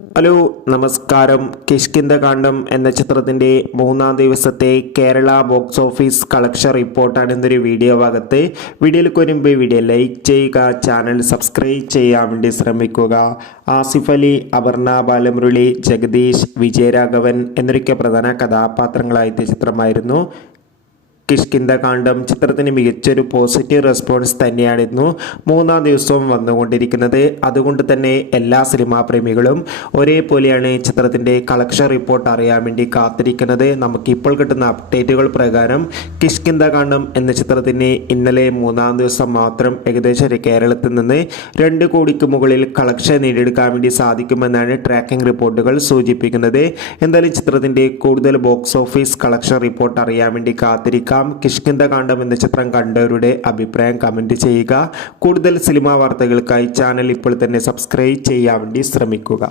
Hello നമസ്കാരം. കിഷ്കിന്ധകാണ്ഡം എന്ന ചിത്രത്തിൻ്റെ മൂന്നാം ദിവസത്തെ കേരള ബോക്സ് ഓഫീസ് കളക്ഷൻ റിപ്പോർട്ടാണ് ഇന്നൊരു വീഡിയോ ഭാഗത്ത്. വീഡിയോയിലേക്ക് വരുമ്പോൾ വീഡിയോ ലൈക്ക് ചെയ്യുക, ചാനൽ സബ്സ്ക്രൈബ് ചെയ്യാൻ വേണ്ടി ശ്രമിക്കുക. ആസിഫ് അലി, അപർണ ബാലമുരളി, ജഗദീഷ്, വിജയരാഘവൻ എന്നൊക്കെ പ്രധാന കഥാപാത്രങ്ങളായ ചിത്രമായിരുന്നു കിഷ്കിന്ധകാണ്ഡം. ചിത്രത്തിന് മികച്ചൊരു പോസിറ്റീവ് റെസ്പോൺസ് തന്നെയായിരുന്നു മൂന്നാം ദിവസവും വന്നുകൊണ്ടിരിക്കുന്നത്. അതുകൊണ്ട് തന്നെ എല്ലാ സിനിമാ പ്രേമികളും ഒരേപോലെയാണ് ചിത്രത്തിൻ്റെ കളക്ഷൻ റിപ്പോർട്ട് അറിയാൻ വേണ്ടി കാത്തിരിക്കുന്നത്. നമുക്കിപ്പോൾ കിട്ടുന്ന അപ്ഡേറ്റുകൾ പ്രകാരം കിഷ്കിന്ധകാണ്ഡം എന്ന ചിത്രത്തിന് ഇന്നലെ മൂന്നാം ദിവസം മാത്രം ഏകദേശം കേരളത്തിൽ നിന്ന് 2 കോടിക്ക് മുകളിൽ കളക്ഷൻ നേടിയെടുക്കാൻ വേണ്ടി സാധിക്കുമെന്നാണ് ട്രാക്കിംഗ് റിപ്പോർട്ടുകൾ സൂചിപ്പിക്കുന്നത്. എന്തായാലും ചിത്രത്തിൻ്റെ കൂടുതൽ ബോക്സ് ഓഫീസ് കളക്ഷൻ റിപ്പോർട്ട് അറിയാൻ വേണ്ടി കാത്തിരിക്കാം. കിഷ്കിന്ധകാണ്ഡം എന്ന ചിത്രം കണ്ടവരുടെ അഭിപ്രായം കമൻറ്റ് ചെയ്യുക. കൂടുതൽ സിനിമാ വാർത്തകൾക്കായി ചാനൽ ഇപ്പോൾ തന്നെ സബ്സ്ക്രൈബ് ചെയ്യാൻ വേണ്ടി ശ്രമിക്കുക.